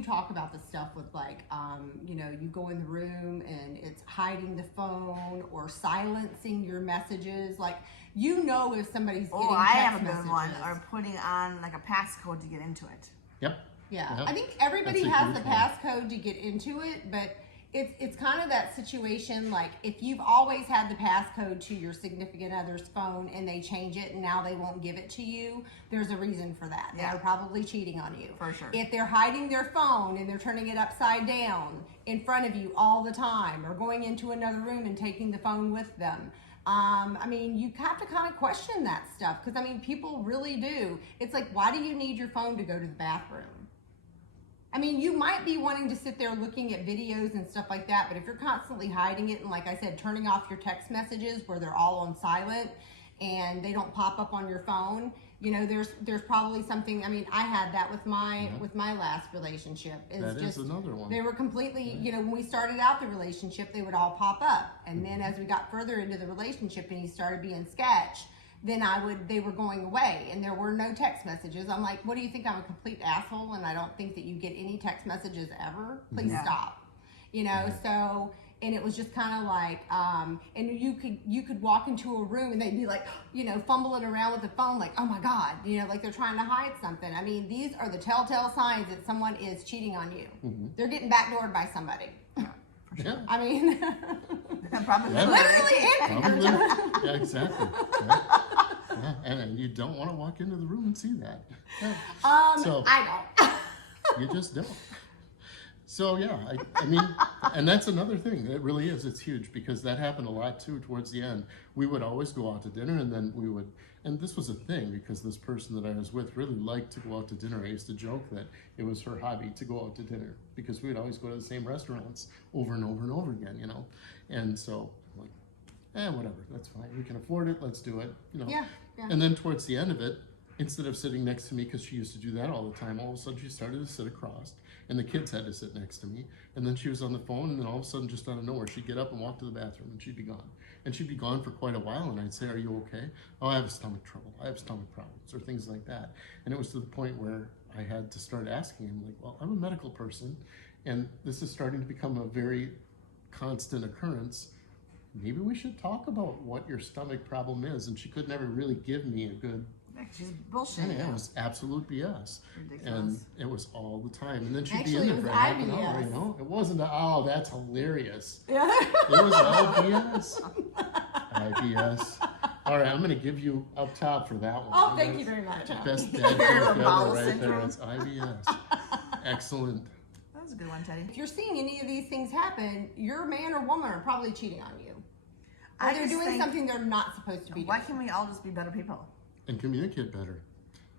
you talk about the stuff with like, you know, you go in the room and it's hiding the phone or silencing your messages, like, you know, if somebody's getting text I have a good messages. one, or putting on like a passcode to get into it. Yep. Yeah, Yep. I think everybody That's a has huge the one. passcode to get into it, but it's kind of that situation, like if you've always had the passcode to your significant other's phone and they change it and now they won't give it to you, there's a reason for that. Yeah. They're probably cheating on you. For sure. If they're hiding their phone and they're turning it upside down in front of you all the time, or going into another room and taking the phone with them, I mean, you have to kind of question that stuff, because I mean, people really do. It's like, why do you need your phone to go to the bathroom? I mean, you might be wanting to sit there looking at videos and stuff like that, but if you're constantly hiding it and, like I said, turning off your text messages where they're all on silent and they don't pop up on your phone, you know, there's probably something. I mean, I had that with my last relationship. That is another one. They were completely, you know, when we started out the relationship, they would all pop up, and then as we got further into the relationship and he started being sketch, then they were going away and there were no text messages. I'm like, what do you think? I'm a complete asshole and I don't think that you get any text messages ever? Please stop. You know, so, and it was just kind of like, and you could walk into a room and they'd be like, you know, fumbling around with the phone like, oh my God, you know, like they're trying to hide something. I mean, these are the telltale signs that someone is cheating on you. Mm-hmm. They're getting backdoored by somebody. Yeah. I mean, Probably. Yeah. literally and Probably. figuratively. Yeah, exactly. Yeah. Yeah. And you don't want to walk into the room and see that. Yeah. So I don't. you just don't. So yeah, I mean, and that's another thing. It really is. It's huge, because that happened a lot too towards the end. We would always go out to dinner, and then we would, and this was a thing because this person that I was with really liked to go out to dinner. I used to joke that it was her hobby to go out to dinner, because we would always go to the same restaurants over and over and over again, you know. And so I'm like, whatever, that's fine. We can afford it. Let's do it, you know. Yeah, yeah. And then towards the end of it, instead of sitting next to me, because she used to do that all the time, all of a sudden she started to sit across, and the kids had to sit next to me. And then she was on the phone, and then all of a sudden, just out of nowhere, she'd get up and walk to the bathroom, and she'd be gone. And she'd be gone for quite a while, and I'd say, are you okay? Oh, I have stomach trouble. I have stomach problems, or things like that. And it was to the point where I had to start asking him, like, well, I'm a medical person, and this is starting to become a very constant occurrence. Maybe we should talk about what your stomach problem is. And she could never really give me a good. She's bullshit. Yeah, it was absolute BS. Ridiculous. And it was all the time. And then she'd Actually, be in it there was for half an hour, IBS. you know? It wasn't, oh, that's hilarious. Yeah. It was all BS. IBS. All right, I'm going to give you up top for that one. Oh, thank you very much. Best dad Irritable joke ever bowel right there. syndrome. It's IBS. Excellent. That was a good one, Teddy. If you're seeing any of these things happen, your man or woman are probably cheating on you. Or I they're just doing think, something they're not supposed to be why doing. can't we all just be better people? And communicate better.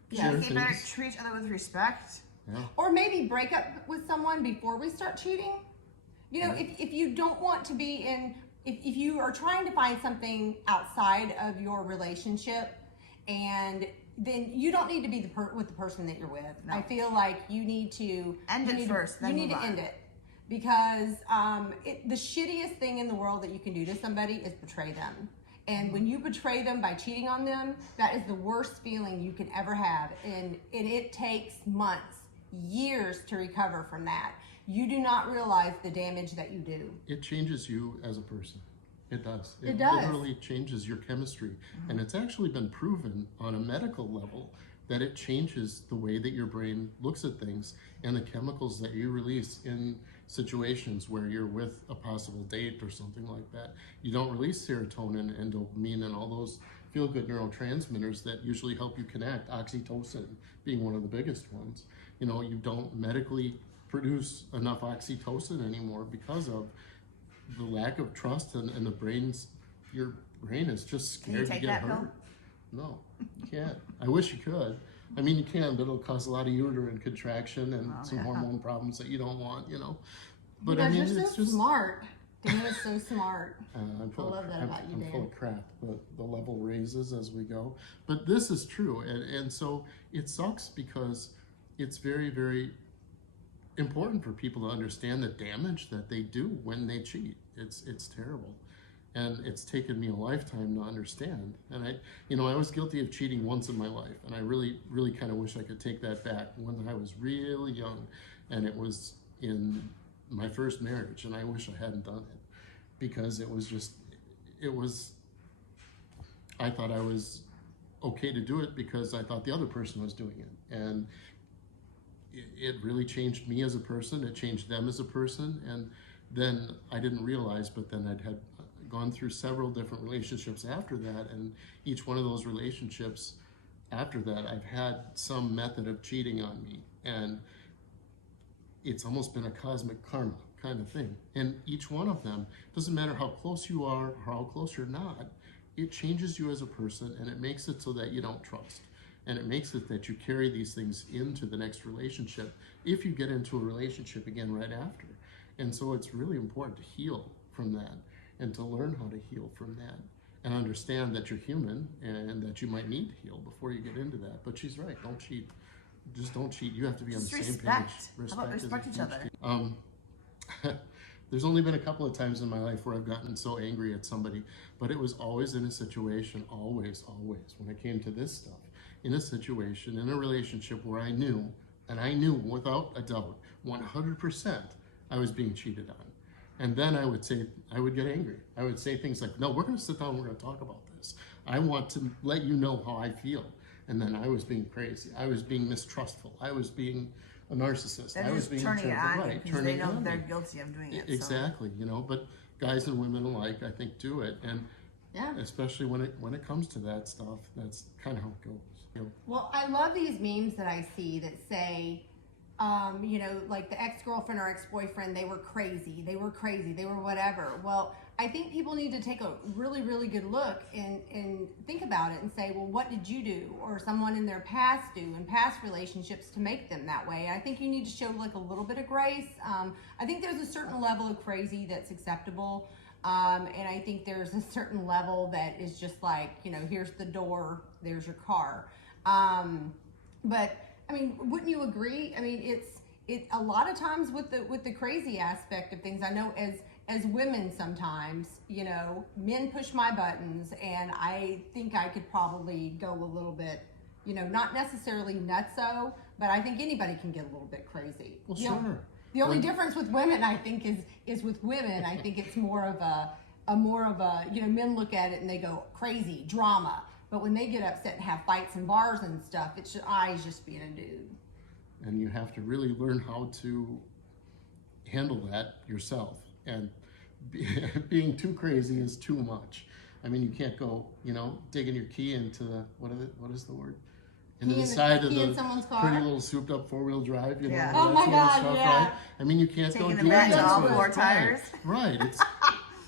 Yeah. Share Communicate better, things. treat each other with respect. Yeah. Or maybe break up with someone before we start cheating. You know, if you don't want to be in, if you are trying to find something outside of your relationship, and then you don't need to be with the person that you're with. No. I feel like you need to End it first, then You need move to on. end it, because the shittiest thing in the world that you can do to somebody is betray them. And when you betray them by cheating on them, that is the worst feeling you can ever have. And it takes months, years to recover from that. You do not realize the damage that you do. It changes you as a person. It does. It does. Literally changes your chemistry. And it's actually been proven on a medical level that it changes the way that your brain looks at things and the chemicals that you release in situations where you're with a possible date or something like that. You don't release serotonin and dopamine and all those feel-good neurotransmitters that usually help you connect, oxytocin being one of the biggest ones. You know, you don't medically produce enough oxytocin anymore because of the lack of trust and the your brain is just Can you scared to take get that hurt. pill? No, you can't. I wish you could. I mean, you can, but it'll cause a lot of uterine contraction and some hormone problems that you don't want, you know. But You I guys mean, are so it's just smart. Dan is so smart. I'm full I love that about you, I'm Dan. full of crap. The level raises as we go. But this is true. And so it sucks because it's very, very important for people to understand the damage that they do when they cheat. It's terrible. And it's taken me a lifetime to understand. And I was guilty of cheating once in my life. And I really, really kind of wish I could take that back when I was really young. and it was in my first marriage, and I wish I hadn't done it, because it was I thought I was okay to do it because I thought the other person was doing it, and it really changed me as a person. It changed them as a person, and then I didn't realize, but then I'd had gone through several different relationships after that, and each one of those relationships after that, I've had some method of cheating on me, and it's almost been a cosmic karma kind of thing. And each one of them, doesn't matter how close you are or how close you're not, it changes you as a person, and it makes it so that you don't trust. And it makes it that you carry these things into the next relationship if you get into a relationship again right after. And so it's really important to heal from that and to learn how to heal from that and understand that you're human and that you might need to heal before you get into that. But she's right, don't cheat. Just don't cheat. You have to be on the same page. How about respect each other? There's only been a couple of times in my life where I've gotten so angry at somebody, but it was always in a situation, always, when it came to this stuff, in a situation, in a relationship where I knew, and I knew without a doubt, 100%, I was being cheated on. And then I would get angry. I would say things like, no, we're going to sit down, we're going to talk about this. I want to let you know how I feel. And then I was being crazy. I was being mistrustful. I was being a narcissist. They're I was just being turning it on you because turning they it know on they're me. guilty of doing it. Exactly, you know, but guys and women alike, I think, do it. And Yeah. especially when it comes to that stuff, that's kind of how it goes. You know? Well, I love these memes that I see that say, you know, like the ex-girlfriend or ex-boyfriend, they were crazy, they were whatever. Well, I think people need to take a really, really good look and think about it and say, well, what did you do or someone in their past do in past relationships to make them that way? I think you need to show like a little bit of grace. I think there's a certain level of crazy that's acceptable. And I think there's a certain level that is just like, you know, here's the door, there's your car. But I mean, wouldn't you agree? I mean, it's a lot of times with the crazy aspect of things. I know as women sometimes, you know, men push my buttons, and I think I could probably go a little bit, you know, not necessarily nutso, but I think anybody can get a little bit crazy. Well, sure. The only difference with women, I think, is with women, I think it's more of a, you know, men look at it and they go crazy, drama. But when they get upset and have fights and bars and stuff, it's just, he's just being a dude. And you have to really learn how to handle that yourself. And being too crazy is too much. I mean, you can't go, you know, digging your key into the, what is the word? Into the side of the pretty little souped up 4-wheel drive, you know, Yeah. Oh that my sort of God, stuff, yeah. right? I mean, you can't Taking go the do back that. to all 4 tires. Right.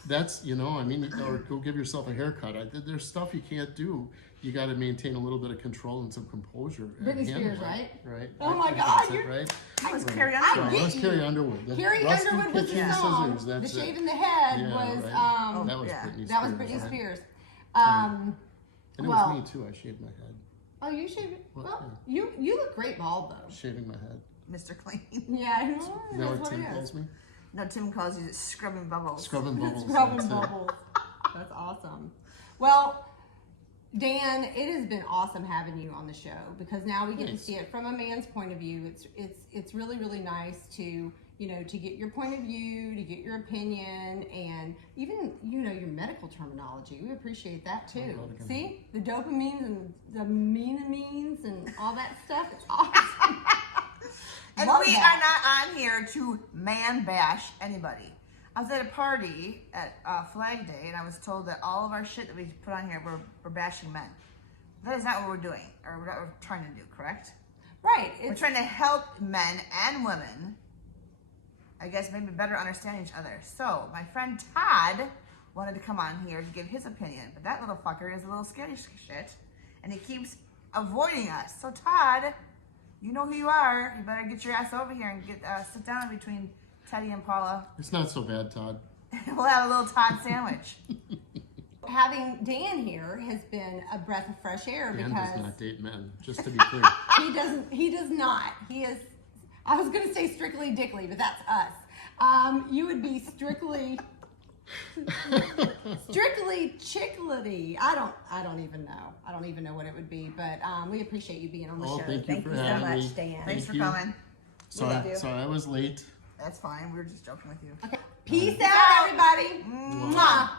That's, you know, I mean, or go give yourself a haircut. There's stuff you can't do. You got to maintain a little bit of control and some composure. Britney Spears, right? Right. Oh my I think God, that's it, right? That was Right. Carrie I Underwood. get Let's you. Carrie Underwood. Carrie Rusty Underwood was the Kitchen song. Scissors, that's The it. Shaving the Head Yeah, was, right. That was yeah. Britney Spears. that was Britney right? Spears. And it well- was me too. I shaved my head. Oh, you shaved? Well, Well, you look great bald though. Shaving my head. Mr. Clean. Yeah, Is that that's what what Tim it is. calls me? No, Tim calls you scrubbing bubbles. Scrubbing bubbles. Scrubbing that's it. bubbles. That's awesome. Well, Dan, it has been awesome having you on the show because now we get Thanks. to see it from a man's point of view. It's really, really nice to, you know, to get your point of view, to get your opinion, and even, you know, your medical terminology. We appreciate that too. Oh, okay. See, the dopamines and the meanamines and all that stuff. It's awesome. And Love we that. are not on here to man bash anybody. I was at a party at Flag Day, and I was told that all of our shit that we put on here, we're bashing men. That is not what we're doing, or what we're trying to do, correct? Right. We're trying to help men and women, I guess, maybe better understand each other. So, my friend Todd wanted to come on here to give his opinion, but that little fucker is a little scary shit, and he keeps avoiding us. So, Todd, you know who you are. You better get your ass over here and sit down between Teddy and Paula. It's not so bad, Todd. We'll have a little Todd sandwich. Having Dan here has been a breath of fresh air Dan because does not date men, just to be clear. he does not. He is, I was going to say strictly dickly, but that's us. You would be strictly chicklety. I don't even know. I don't even know what it would be, but we appreciate you being on the show. Thank you for so having much, me. Dan. Thanks Thank for you. coming. So We love you. so I was late. That's fine. We were just joking with you. Peace out, everybody. Wow. Mwah.